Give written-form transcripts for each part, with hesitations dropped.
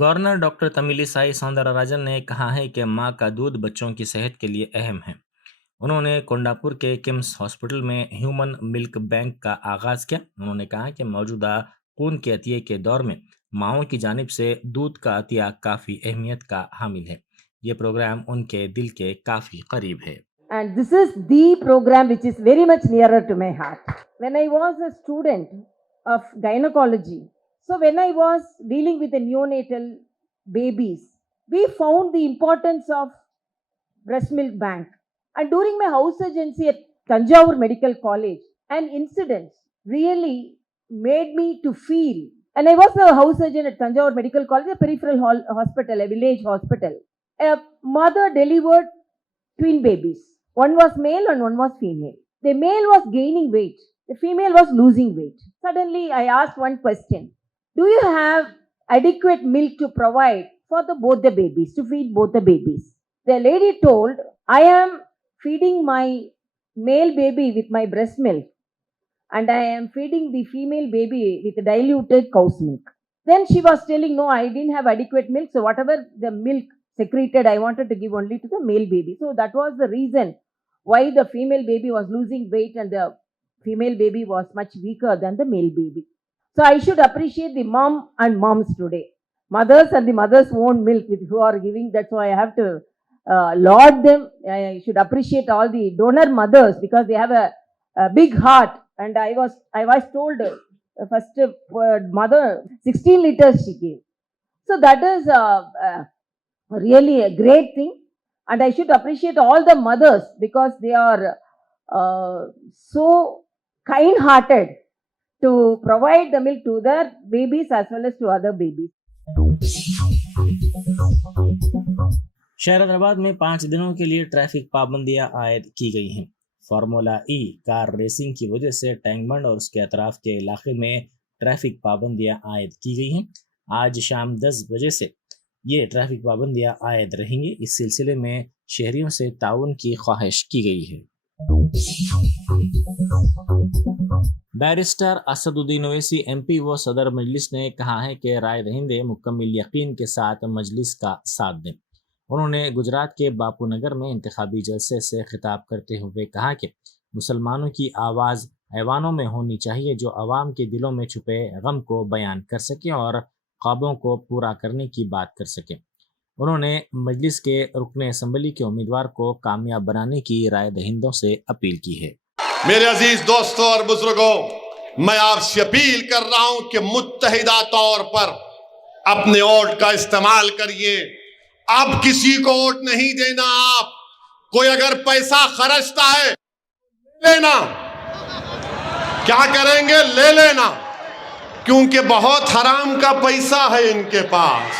Governor doctor Tamilisai Soundararajan ने कहा है कि मां का दूध बच्चों की सेहत के लिए अहम है। उन्होंने कोंडापुर के किम्स हॉस्पिटल में ह्यूमन मिल्क बैंक का आगाज किया। उन्होंने कहा कि मौजूदा खून के अतिये के दौर में माओं की जानिब से दूध का अतिया काफी अहमियत का हामिल है। ये प्रोग्राम उनके दिल के काफी करीब है। And this is the program which is very much nearer to my heart. When I was a student of gynecology, so when I was dealing with the neonatal babies, we found the importance of breast milk bank. And during my house surgency at Tanjavur Medical College, an incident really made me to feel. And I was a house surgeon at Tanjavur Medical College, a peripheral hospital, a village hospital. A mother delivered twin babies. One was male and one was female. The male was gaining weight. The female was losing weight. Suddenly, I asked one question. Do you have adequate milk to provide for both the babies, to feed both the babies? The lady told, I am feeding my male baby with my breast milk and I am feeding the female baby with diluted cow's milk. Then she was telling, no, I didn't have adequate milk. So whatever the milk secreted, I wanted to give only to the male baby. So that was the reason why the female baby was losing weight and the female baby was much weaker than the male baby. So I should appreciate the mom and moms today. Mothers and the mothers' own milk with who are giving. That's why I have to laud them. I should appreciate all the donor mothers because they have a big heart. And I was told first mother 16 liters she gave. So that is really a great thing. And I should appreciate all the mothers because they are so kind-hearted to provide the milk to their babies as well as to other babies. शहर हैदराबाद में 5 दिनों के लिए traffic पाबंदियां आयद की गई हैं। फार्मूला ई कार रेसिंग की वजह से टैंकबंड और उसके अतराफ के इलाके में ट्रैफिक पाबंदियां आयद की गई हैं। आज शाम 10 बजे से ये ट्रैफिक पाबंदियां आयद रहेंगी। इस सिलसिले में शहरियों से ताउन की ख्वाहिश की गई है। बैरिस्टर असदुद्दीन ओवैसी एमपी व सदर मजलिस ने कहा है कि राय दहिंदे मुकम्मल यकीन के साथ मजलिस का साथ दें। उन्होंने गुजरात के बापू नगर में इंतखाबी जलसे से खिताब करते हुए कहा कि मुसलमानों की आवाज़ ऐवानों में होनी चाहिए जो अवाम के दिलों में छुपे गम को बयान कर सकें और ख्वाबों को पूरा करने की बात कर सकें। उन्होंने मजलिस के रुकने असम्बली के उम्मीदवार को कामयाब बनाने की राय दहिंदों से अपील की है। मेरे अजीज दोस्तों और बुजुर्गों, मैं आपसे अपील कर रहा हूं कि मुत्तहिदा तौर पर अपने वोट का इस्तेमाल करिए। अब किसी को वोट नहीं देना। आप कोई अगर पैसा खर्चता है लेना, क्या करेंगे? ले लेना, क्योंकि बहुत हराम का पैसा है इनके पास,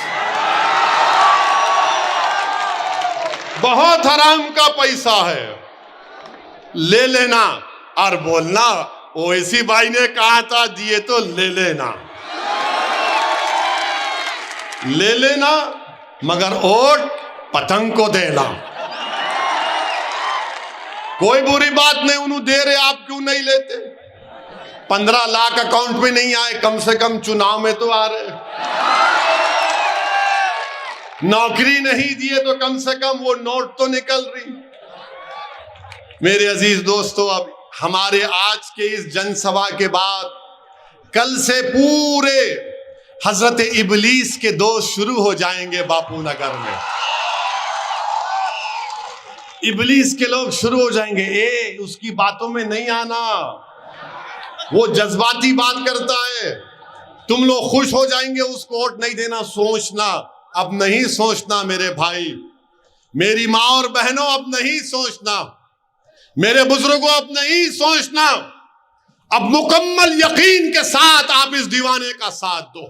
बहुत हराम का पैसा है। ले लेना और बोलना ओवैसी भाई ने कहा था दिए तो ले लेना, ले लेना, मगर वोट पतंग को देना। कोई बुरी बात नहीं, उन्होंने दे रहे, आप क्यों नहीं लेते? 15 लाख अकाउंट में नहीं आए, कम से कम चुनाव में तो आ रहे। नौकरी नहीं दिए तो कम से कम वो नोट तो निकल रही। मेरे अजीज दोस्तों, अब हमारे आज के इस जनसभा के बाद कल से पूरे हजरत इबलीस के दोस्त शुरू हो जाएंगे बापू नगर में। इबलीस के लोग शुरू हो जाएंगे। उसकी बातों में नहीं आना, वो जज्बाती बात करता है। तुम लोग खुश हो जाएंगे, उसको वोट नहीं देना। सोचना, अब नहीं सोचना मेरे भाई, मेरी माँ और बहनों, अब नहीं सोचना, मेरे बुजुर्गों, अब नहीं सोचना। अब मुकम्मल यकीन के साथ आप इस दीवाने का साथ दो,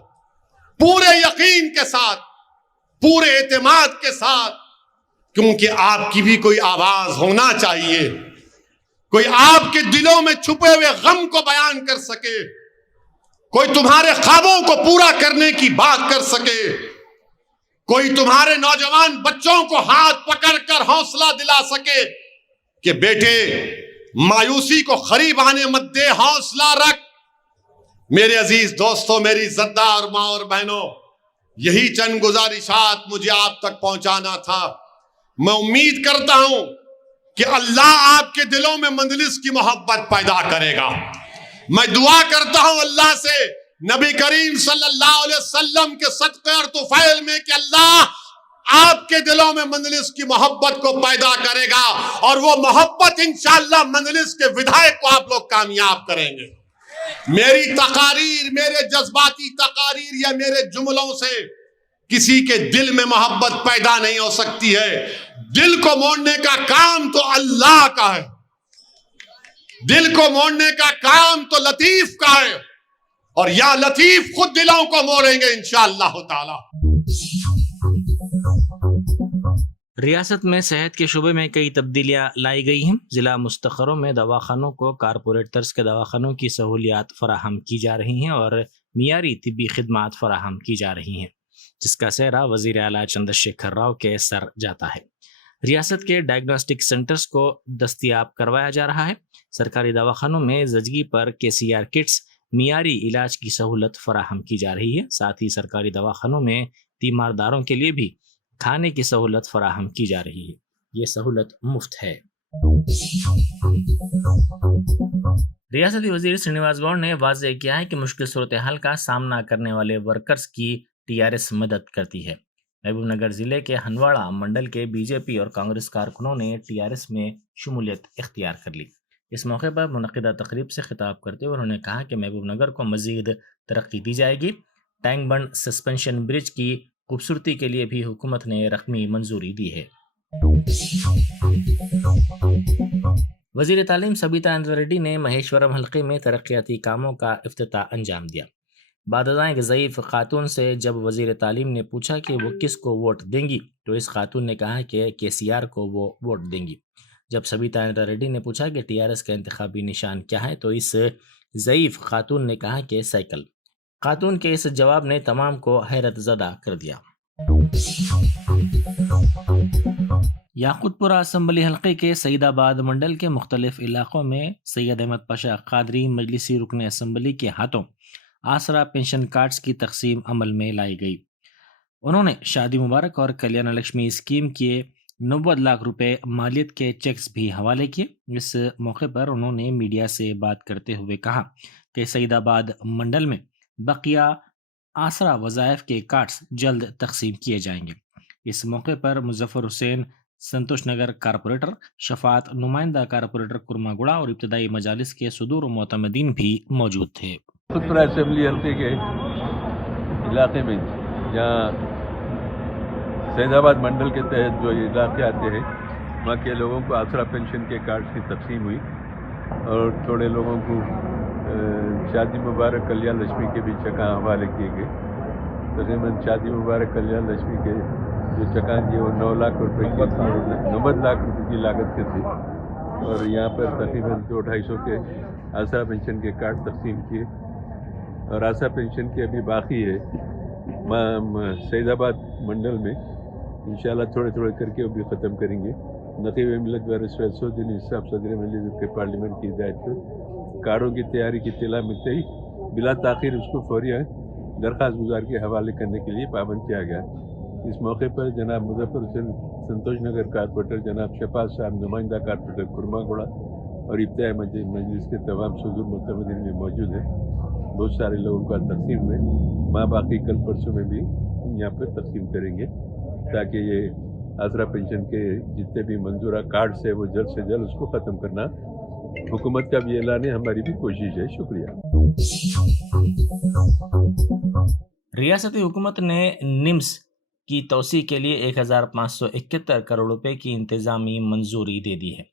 पूरे यकीन के साथ, पूरे एतमाद के साथ, क्योंकि आपकी भी कोई आवाज होना चाहिए, कोई आपके दिलों में छुपे हुए गम को बयान कर सके, कोई तुम्हारे ख्वाबों को पूरा करने की बात कर सके, कोई तुम्हारे नौजवान बच्चों को हाथ पकड़कर हौसला दिला सके कि बेटे मायूसी को करीब आने मत दे, हौसला रख। मेरे अजीज दोस्तों, मेरी इज्जतदार माँ और बहनों, यही चंद गुजारिशात मुझे आप तक पहुंचाना था। मैं उम्मीद करता हूं कि अल्लाह आपके दिलों में मंजलिस की मोहब्बत पैदा करेगा। मैं दुआ करता हूं अल्लाह से नबी करीम सल्लल्लाहु अलैहि वसल्लम के सदक़े और तुफैल में कि अल्लाह आपके दिलों में मंजलिस की मोहब्बत को पैदा करेगा और वो मोहब्बत इंशाअल्लाह मंजलिस के विधायक को आप लोग कामयाब करेंगे। मेरी तकारीर, मेरे जज्बाती तकारीर या मेरे जुमलों से किसी के दिल में मोहब्बत पैदा नहीं हो सकती है। दिल को मोड़ने का काम तो अल्लाह का है, दिल को मोड़ने का काम तो लतीफ का है और या लतीफ खुद दिलों को मोड़ेंगे इंशाअल्लाह ताला। रियासत में सेहत के शुबे में कई तब्दीलियां लाई गई हैं। ज़िला मुस्तखरों में दवाखानों को कारपोरेट तर्ज के दवाखानों की सहूलियात फराहम की जा रही हैं और मियारी तिब्बी खिदमात फराहम की जा रही हैं, जिसका सेहरा वज़ीर आला चंद्रशेखर राव के सर जाता है। रियासत के डायग्नोस्टिक सेंटर्स को दस्तयाब करवाया जा रहा है। सरकारी दवाखानों में ज़चगी पर KCR किट्स, मियारी इलाज की सहूलत फराहम की जा रही है। साथ ही सरकारी दवाखानों में तीमारदारों के लिए भी खाने की सहूलत फराहम की जा रही है। ये सहूलत मुफ्त है। रियासती वज़ीर श्रीनिवास गौड़ ने वाज़ेह किया है कि मुश्किल सूरत हाल का सामना करने वाले वर्कर्स की TRS मदद करती है। महबूबनगर ज़िले के हनवाड़ा मंडल के BJP और कांग्रेस कारकुनों ने TRS में शमूलियत इख्तियार कर ली। इस मौके पर मुनक़िदा तकरीब से खिताब करते हुए उन्होंने कहा कि महबूबनगर को मज़ीद तरक्की दी जाएगी। टैंक बंड सस्पेंशन ब्रिज की खूबसूरती के लिए भी हुकूमत ने रकमी मंजूरी दी है। वज़ीर तालीम सबीता इंद्र रेड्डी ने महेश्वरम हल्के में तरक्याती कामों का इफ्तिताह अंजाम दिया। बादशाह एक ज़ईफ़ खातून से जब वज़ीर तालीम ने पूछा कि वो किस को वोट देंगी तो इस खातून ने कहा कि KCR को वो वोट देंगी। जब सबीता इंद्र रेड्डी ने पूछा कि TRS का इंतखाबी निशान क्या है तो इस ज़ईफ़ खातून ने कहा कि साइकिल। खातून के इस जवाब ने तमाम को हैरत ज़दा कर दिया। याकूतपुरा असम्बली हल्के के सईदाबाद मंडल के मुख्तलिफ इलाकों में सैयद अहमद पाशा कादरी मजलिसी रुकन असम्बली के हाथों आसरा पेंशन कार्ड्स की तकसीम अमल में लाई गई। उन्होंने शादी मुबारक और कल्याण लक्ष्मी स्कीम के 90 लाख रुपए मालियत के चेक्स भी हवाले किए। इस मौके पर उन्होंने मीडिया से बात करते हुए कहा कि सईदाबाद मंडल में बकिया आसरा वज़ाइफ के कार्ड्स जल्द तकसीम किए जाएंगे। इस मौके पर मुजफ्फर हुसैन संतोष नगर कारपोरेटर, शफात नुमाइंदा कारपोरेटर कुरमागुड़ा और इब्तदाई मजालिस के सुदूर मोतमदीन भी मौजूद थे। याकूतपुरा असेंबली हल्के के इलाके में जहाँ सैदाबाद मंडल के तहत जो इलाके आते हैं वहाँ के लोगों को आसरा पेंशन के कार्ड की तकसीम हुई और थोड़े लोगों को शादी मुबारक कल्याण लक्ष्मी के भी चका हवाले किए गए। तकरीबन शादी मुबारक कल्याण लक्ष्मी के जो चका दिए वो 9 लाख रुपए की 90 लाख रुपए की लागत के थे और यहाँ पर तकरीबन 200-250 के आसरा पेंशन के कार्ड तकसीम किए और आसरा पेंशन की अभी बाकी है सैदाबाद मंडल में। इंशाल्लाह थोड़े थोड़े करके वो भी ख़त्म करेंगे। नक़ीब मिलत बैरिस्टर असदुद्दीन साहब सदर मजलिस के पार्लियामेंट की हिदायत पर कारों की तैयारी की इत्तला मिलते ही बिला ताख़ीर उसको फौरी दरख्वास्त गुजार के हवाले करने के लिए पाबंद किया गया। इस मौके पर जनाब मुजफ्फर हुसैन संतोष नगर कारपोरेटर, जनाब शफात साहब नुमाइंदा कारपोरेटर कुरमागुड़ा और इब्तिदाई मजलिस के तमाम सुदूर मुतमदीन में मौजूद है। बहुत सारे लोगों का तकसीम में माँ बाकी कल परसों में भी यहाँ पर तकसीम करेंगे ताकि ये आसरा पेंशन के जितने भी मंजूरा कार्ड्स है वो जल्द से जल्द उसको ख़त्म करना हुकूमत का भी ऐलान है, हमारी भी कोशिश है। शुक्रिया। रियासती हुकूमत ने निम्स की तोसी के लिए 1571 करोड़ रुपए की इंतजामी मंजूरी दे दी है।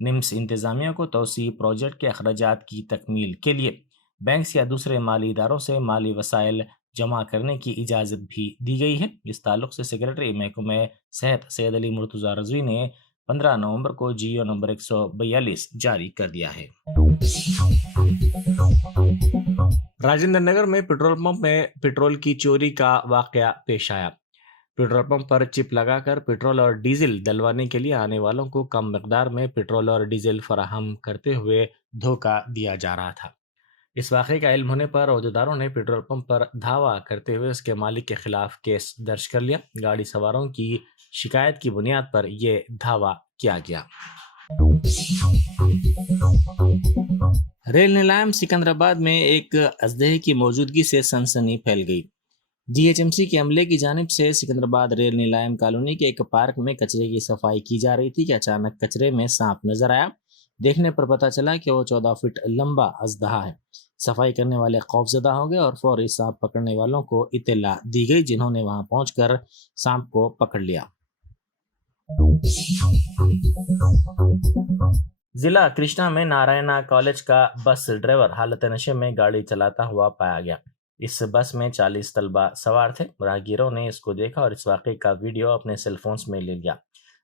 निम्स इंतजामिया को तोसी प्रोजेक्ट के अखराजात की तकमील के लिए बैंक्स या दूसरे माली इदारों से माली वसाइल जमा करने की इजाज़त भी दी गई है। इस ताल्लुक से सेक्रेटरी महकमे सेहत सैयद अली मुर्तज़ा रज़वी ने 15 नवंबर को GO नंबर 142 जारी कर दिया है। राजेंद्र नगर में पेट्रोल पंप में पेट्रोल की चोरी का वाकया पेश आया। पेट्रोल पंप पर चिप लगाकर पेट्रोल और डीजल डलवाने के लिए आने वालों को कम मिकदार में पेट्रोल और डीजल फराहम करते हुए धोखा दिया जा रहा था। इस वाक़े का इल्म होने पर अहदेदारों ने पेट्रोल पंप पर धावा करते हुए उसके मालिक के खिलाफ केस दर्ज कर लिया। गाड़ी सवारों की शिकायत की बुनियाद पर यह धावा किया गया। रेल नीलाम सिकंदराबाद में एक अजदहे की मौजूदगी से सनसनी फैल गई। जीएचएमसी के अमले की जानिब से सिकंदराबाद रेल नीलाम कॉलोनी के एक पार्क में कचरे की सफाई की जा रही थी कि अचानक कचरे में सांप नजर आया। देखने पर पता चला कि वो 14 फीट लंबा अजदहा है। सफाई करने वाले खौफजदा हो गए और फौरी सांप पकड़ने वालों को इत्तला दी गई, जिन्होंने वहां पहुंचकर सांप को पकड़ लिया। जिला कृष्णा में नारायणा कॉलेज का बस ड्राइवर हालत नशे में गाड़ी चलाता हुआ पाया गया। इस बस में 40 तलबा सवार थे। राहगीरों ने इसको देखा और इस वाक़े का वीडियो अपने सेलफोन्स में ले लिया।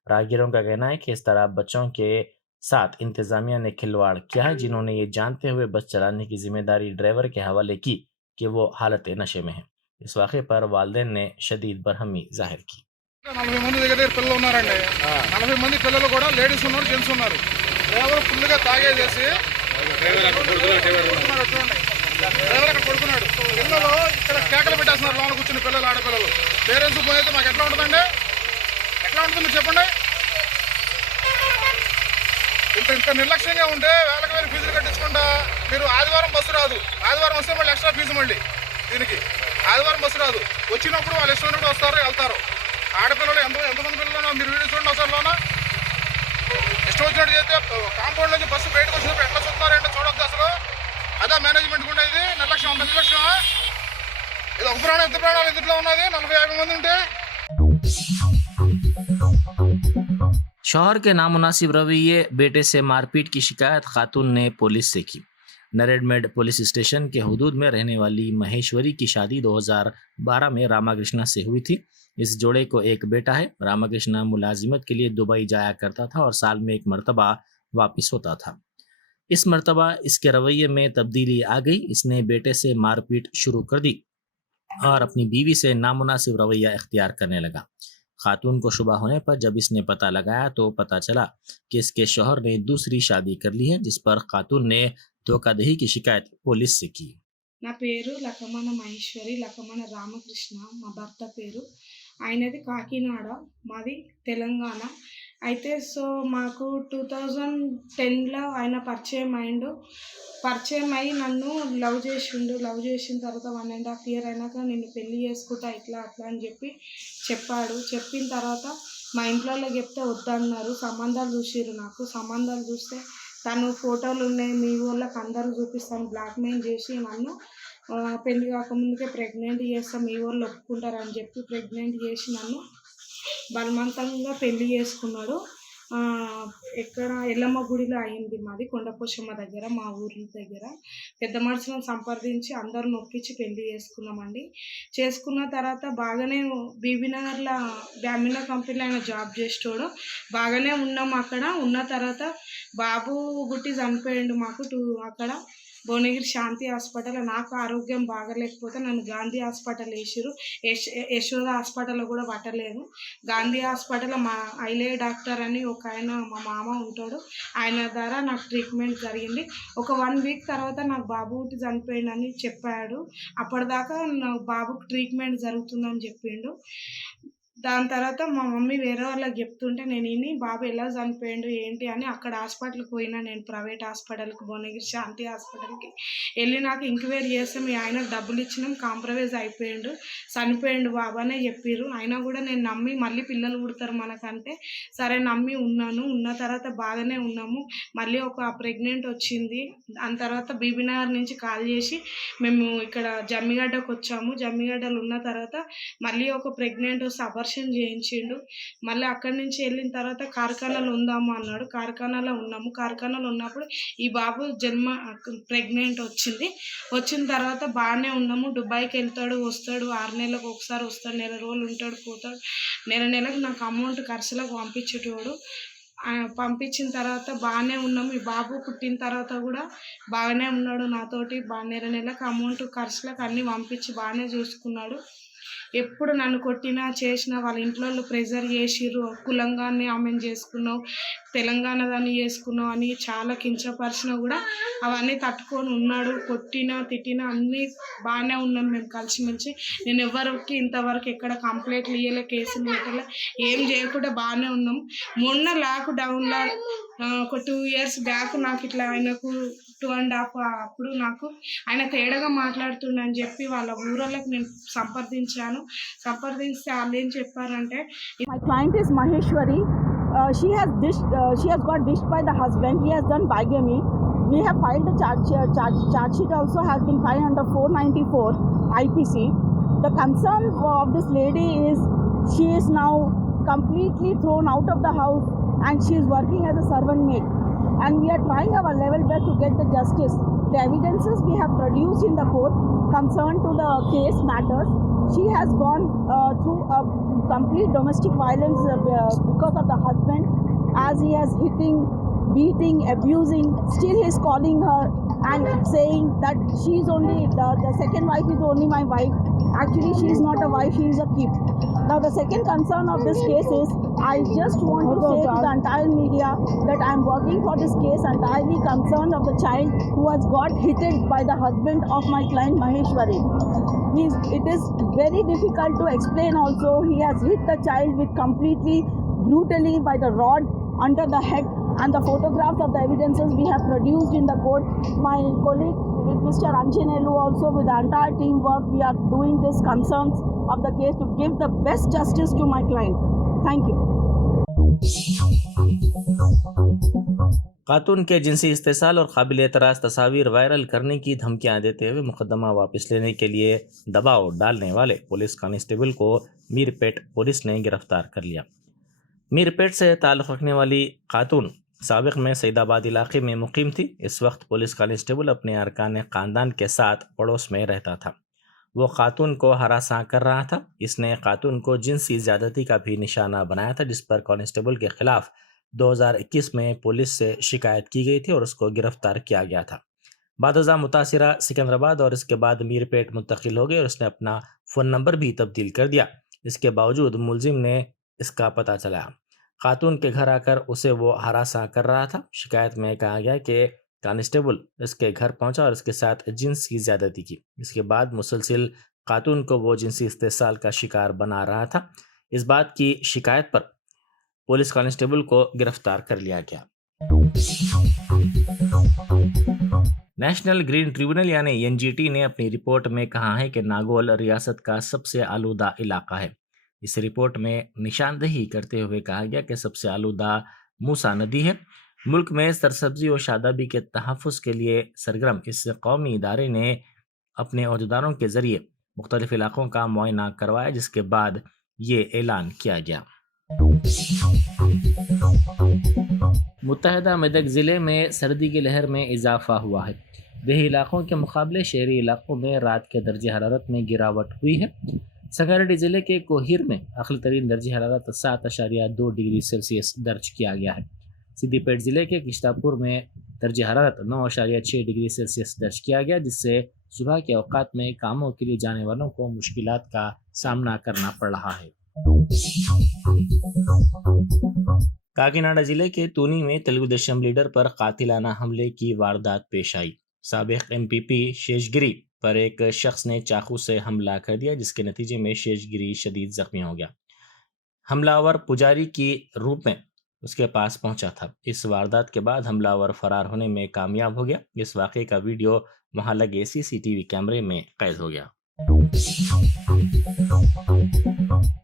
राहगीरों का कहना है कि इस तरह बच्चों के साथ इंतजामिया ने खिलवाड़ किया है, जिन्होंने ये जानते हुए बस चलाने की जिम्मेदारी ड्राइवर के हवाले की कि वो हालत नशे में है। इस वाक़े पर वालिदैन ने शदीद बरहमी जाहिर की। 40 మంది దగ్గర పిల్లలు ఉన్నారండి. 40 మంది పిల్లలు కూడా లేడీస్ ఉన్నారు, జెంట్స్ ఉన్నారు. డ్రైవర్ ఫుల్గా తాగేసేసి డ్రైవర్ అక్కడ పడుకున్నాడు. పిల్లలు ఇక్కడ కేకలు పెట్టేస్తున్నారు, లోన కూర్చుని పిల్లలు, ఆడపిల్లలు. పేరెంట్స్ పోయితే మాకు ఎట్లా ఉంటుందండి? ఎట్లా ఉంటుంది మీరు చెప్పండి? ఇంత నిర్లక్ష్యంగా ఉంటే వేలకు వేలు ఫీజులు కట్టించుకుంటా మీరు ఆదివారం బస్సు రాదు. ఆదివారం వస్తే మళ్ళీ ఎక్స్ట్రా ఫీజు, మళ్ళీ దీనికి ఆదివారం బస్సు రాదు. వచ్చినప్పుడు వాళ్ళు ఇష్టమైనప్పుడు వస్తారు, వెళ్తారు. ఆడపిల్లలు ఎంతమంది పిల్లలు ఉన్నారు మీరు వీడియో చూడండి ఒకసారి. లోన ఇష్టం వచ్చినట్టు చేస్తే కాంపౌండ్ నుంచి బస్సు బయటకు వచ్చినప్పుడు ఎట్లా చూస్తున్నారంటే చూడొద్దు అసలు. అదే మేనేజ్మెంట్ కూడా ఇది నిర్లక్ష్యం. అంత నిర్లక్ష్యమా? ఇది ఒక ప్రాణం, ఇద్దరు ప్రాణాలు ఇందులో ఉన్నది. 40-50 మంది ఉంటే शौहर के नामुनासिब रवैये, बेटे से मारपीट की शिकायत खातून ने पुलिस से की। नरेडमेड पुलिस स्टेशन के हुदूद में रहने वाली महेश्वरी की शादी 2012 में रामाकृष्णा से हुई थी। इस जोड़े को एक बेटा है। रामाकृष्णा मुलाजिमत के लिए दुबई जाया करता था और साल में एक मरतबा वापस होता था। इस मरतबा इसके रवैये में तब्दीली आ गई। इसने बेटे से मारपीट शुरू कर दी और अपनी बीवी से नामुनासिब रवैया इख्तियार करने लगा। खातून को शुबा होने पर जब इसने पता लगाया तो पता चला कि इसके शौहर ने दूसरी शादी कर ली है, जिस पर खातून ने धोखाधड़ी की शिकायत पुलिस से की। నా పేరు లకమణ మహేశ్వరి, లకమణ రామకృష్ణ మా భర్త పేరు. ఆయనది కాకినాడ, మాది తెలంగాణ. అయితే మాకు 2010లో ఆయన పరిచయం అయ్యిండు. పరిచయం అయ్యి నన్ను లవ్ చేసిండు. లవ్ చేసిన తర్వాత 1.5 year అయినాక నిన్ను పెళ్ళి చేసుకుంటా ఇట్లా అట్లా అని చెప్పాడు. చెప్పిన తర్వాత మా ఇంట్లో చెప్తే వద్దన్నారు. సంబంధాలు చూసిర్రు నాకు. సంబంధాలు చూస్తే తను ఫోటోలు ఉన్నాయి, మీ వాళ్ళకి అందరూ చూపిస్తాను బ్లాక్మెయిల్ చేసి నన్ను పెళ్లి కాకముందుకే ప్రెగ్నెంట్ చేస్తాం, మీ వాళ్ళు ఒప్పుకుంటారని చెప్పి ప్రెగ్నెంట్ చేసి నన్ను బలవంతంగా పెళ్లి చేసుకున్నాడు. ఎక్కడ ఎల్లమ్మ గుడిలో అయింది. మాది కొండపోషమ్మ దగ్గర, మా ఊరి దగ్గర. పెద్ద మనుషులను సంప్రదించి అందరూ నొప్పించి పెళ్లి చేసుకున్నామండి. చేసుకున్న తర్వాత బాగానే బీబీనగర్లో బ్యామినా కంపెనీలో ఆయన జాబ్ చేసేటోడు. బాగానే ఉన్నాం అక్కడ. ఉన్న తర్వాత బాబు గుట్టి చనిపోయిండు మాకు అక్కడ భువనగిరి శాంతి హాస్పిటల్. నాకు ఆరోగ్యం బాగలేకపోతే నన్ను గాంధీ హాస్పిటల్ వేసిరు. యశోద హాస్పిటల్లో కూడా పట్టలేదు. గాంధీ హాస్పిటల్ మా ఐలే డాక్టర్ అని ఒక ఆయన మా మామ ఉంటాడు, ఆయన ద్వారా నాకు ట్రీట్మెంట్ జరిగింది. ఒక 1 week తర్వాత నాకు బాబు గుట్టి చనిపోయిందని చెప్పాడు. అప్పటిదాకా నాకు బాబుకు ట్రీట్మెంట్ జరుగుతుందని చెప్పిండు. దాని తర్వాత మా మమ్మీ వేరే వాళ్ళకి చెప్తుంటే నేను విని బాబు ఎలా చనిపోయిండు ఏంటి అని అక్కడ హాస్పిటల్కి పోయినా. నేను ప్రైవేట్ హాస్పిటల్కి, భువనగిరి శాంతి హాస్పిటల్కి వెళ్ళినాక ఎంక్వైరీ చేస్తే మీ ఆయనకు డబ్బులు ఇచ్చినాం, కాంప్రమైజ్ అయిపోయిండు, చనిపోయిండు బాబు అనే చెప్పారు. అయినా కూడా నేను నమ్మి మళ్ళీ పిల్లలు పుడతారు మనకంటే సరే నమ్మి ఉన్నాను. ఉన్న తర్వాత బాగానే ఉన్నాము. మళ్ళీ ఒక ప్రెగ్నెంట్ వచ్చింది. దాని తర్వాత బీబీనగర్ నుంచి కాల్ చేసి మేము ఇక్కడ జమ్మిగడ్డకు వచ్చాము. జమ్మిగడ్డలు ఉన్న తర్వాత మళ్ళీ ఒక ప్రెగ్నెంట్ వస్తే అబర్షన్ చేయించిండు. మళ్ళీ అక్కడి నుంచి వెళ్ళిన తర్వాత కార్ఖానాలో ఉందాము అన్నాడు. కార్ఖానాలో ఉన్నాము. కార్ఖానాలో ఉన్నప్పుడు ఈ బాబు ప్రెగ్నెంట్ వచ్చింది. వచ్చిన తర్వాత బాగానే ఉన్నాము. దుబాయ్కి వెళ్తాడు, వస్తాడు, 6 నెలలకు ఒకసారి వస్తాడు, నెల రోజులు ఉంటాడు, పోతాడు. నెలకు నాకు అమౌంట్ ఖర్చులకు పంపించేటోడు. పంపించిన తర్వాత బాగానే ఉన్నాము. ఈ బాబు పుట్టిన తర్వాత కూడా బాగానే ఉన్నాడు నాతోటి. నెలకు అమౌంట్ ఖర్చులకు అన్నీ పంపించి బాగానే చూసుకున్నాడు. ఎప్పుడు నన్ను కొట్టినా చేసినా వాళ్ళ ఇంట్లో ప్రెజర్ చేసిర్రు, కులంగానే ఆమెను చేసుకున్నావు, తెలంగాణ దాన్ని చేసుకున్నావు అని చాలా కించపరిచినా కూడా అవన్నీ తట్టుకొని ఉన్నాడు. కొట్టినా తిట్టినా అన్నీ బాగానే ఉన్నాం మేము కలిసిమెలిసి. నేను ఎవరికి ఇంతవరకు ఎక్కడ కంప్లైంట్లు ఇవ్వలే, కేసులు పెట్టలే, ఏం చేయకుండా బాగానే ఉన్నాం. మొన్న లాక్డౌన్లో ఒక 2 years బ్యాక్ నాకు ఇట్లా ఆయనకు 2.5 అప్పుడు నాకు ఆయన తేడాగా మాట్లాడుతుండని చెప్పి వాళ్ళ ఊరోళ్ళకి నేను సంప్రదించాను. సంప్రదిస్తే వాళ్ళు ఏం చెప్పారంటే, My client is Maheshwari. She has got dished by the husband. He has done bigamy. We have filed the charge sheet also has been filed under 494 IPC. The concern of this lady is she is now completely thrown out of the house and she is working as a servant maid. And we are trying our level best to get the justice. The evidences we have produced in the court concerned to the case matters. She has gone through a complete domestic violence because of the husband, as he has hitting, beating, abusing. Still he is calling her and saying that she is only the second wife is only my wife. Actually she is not a wife, she is a keep. Now the second concern of this case is, I just want to say to the entire media that I am working for this case entirely concerned of the child who has got hitted by the husband of my client Maheshwari. It is very difficult to explain also. He has hit the child with completely brutally by the rod under the head, and the photographs of the evidences we have produced in the court. My colleague with Mr. Anjanelu also with the entire teamwork, we are doing this concerns of the case to give the best justice to my client. Thank you. खातून के जिनसी इस्तेसाल और काबिल एतराज़ तस्वीर viral करने की धमकियां देते हुए मुकदमा वापस लेने के लिए दबाव डालने वाले पुलिस कांस्टेबल को मीरपेट पुलिस ने गिरफ्तार कर लिया। मीरपेट से ताल्लुक़ रखने वाली खातून साबिक़ में सईदाबाद इलाके में मुकीम थी। इस वक्त पुलिस कांस्टेबल अपने अरकान ख़ानदान के साथ पड़ोस में रहता था। वो खातून को हरासा कर रहा था। इसने खातून को जिनसी ज़्यादती का भी निशाना बनाया था, जिस पर कांस्टेबल के ख़िलाफ़ 2021 में पुलिस से शिकायत की गई थी और उसको गिरफ्तार किया गया था। बादज़ा मुतासिरा सिकंदराबाद और इसके बाद मीरपेट मुंतकिल हो गई और उसने अपना फ़ोन नंबर भी तब्दील कर दिया। इसके बावजूद मुलजिम ने इसका पता चला, खातून के घर आकर उसे वो हरासा कर रहा था। शिकायत में कहा गया कि कांस्टेबल इसके घर पहुंचा और इसके साथ जिनसी ज़्यादती की। इसके बाद मुसलसिल खातून को वो जिनसी इस्तेसाल का शिकार बना रहा था। इस बात की शिकायत पर पुलिस कांस्टेबल को गिरफ्तार कर लिया गया। नेशनल ग्रीन ट्रिब्यूनल यानी एनजीटी ने अपनी रिपोर्ट में कहा है कि नागौल रियासत का सबसे आलूदा इलाका है। इस रिपोर्ट में निशानदेही करते हुए कहा गया कि सबसे आलूदा मूसा नदी है। मुल्क में सरसब्जी और शादाबी के तहफ़्फ़ुज़ के लिए सरगर्म इस कौमी इदारे ने अपने अहदेदारों के ज़रिए मुख्तलिफ़ इलाक़ों का मुआयना करवाया, जिसके बाद ये ऐलान किया गया। मुत्तहिदा मेदक ज़िले में सर्दी की लहर में इजाफा हुआ है। देही इलाक़ों के मुकाबले शहरी इलाक़ों में रात के दर्जे हरारत में गिरावट हुई है। संगारेड्डी ज़िले के कोहिर में अक़ल तरीन दर्जे हरारत 7.2 डिग्री सेल्सियस दर्ज किया गया है। सिद्दीपेट ज़िले के किश्तापुर में दर्जे हरारत 9.6 डिग्री सेल्सियस दर्ज किया गया, जिससे सुबह के औक़ात में कामों के लिए जाने वालों को मुश्किलात का सामना करना पड़ रहा है। काकीनाडा जिले के तूनी में तेलुगु देशम लीडर पर कातिलाना हमले की वारदात पेश आई। साबिक़ एमपीपी शेषगिरी पर एक शख्स ने चाकू से हमला कर दिया, जिसके नतीजे में शेषगिरी शदीद जख्मी हो गया। हमलावर पुजारी की रूप में उसके पास पहुंचा था। इस वारदात के बाद हमलावर फरार होने में कामयाब हो गया। इस वाक़े का वीडियो वहां लगे सीसीटीवी कैमरे में कैद हो गया।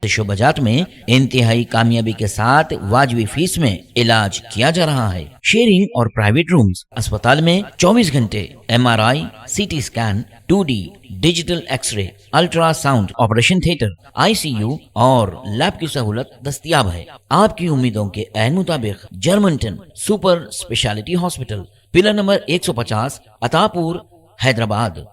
शोबाजात में इंतहाई कामयाबी के साथ वाजबी फीस में इलाज किया जा रहा है। शेयरिंग और प्राइवेट रूम्स, अस्पताल में 24 घंटे MRI, CT scan, 2D digital x ray, ultrasound, operation theatre, ICU और लैब की सहूलत दस्तयाब है। आपकी उम्मीदों के ऐन मुताबिक Germanton super speciality hospital, pillar number 150, Attapur, Hyderabad.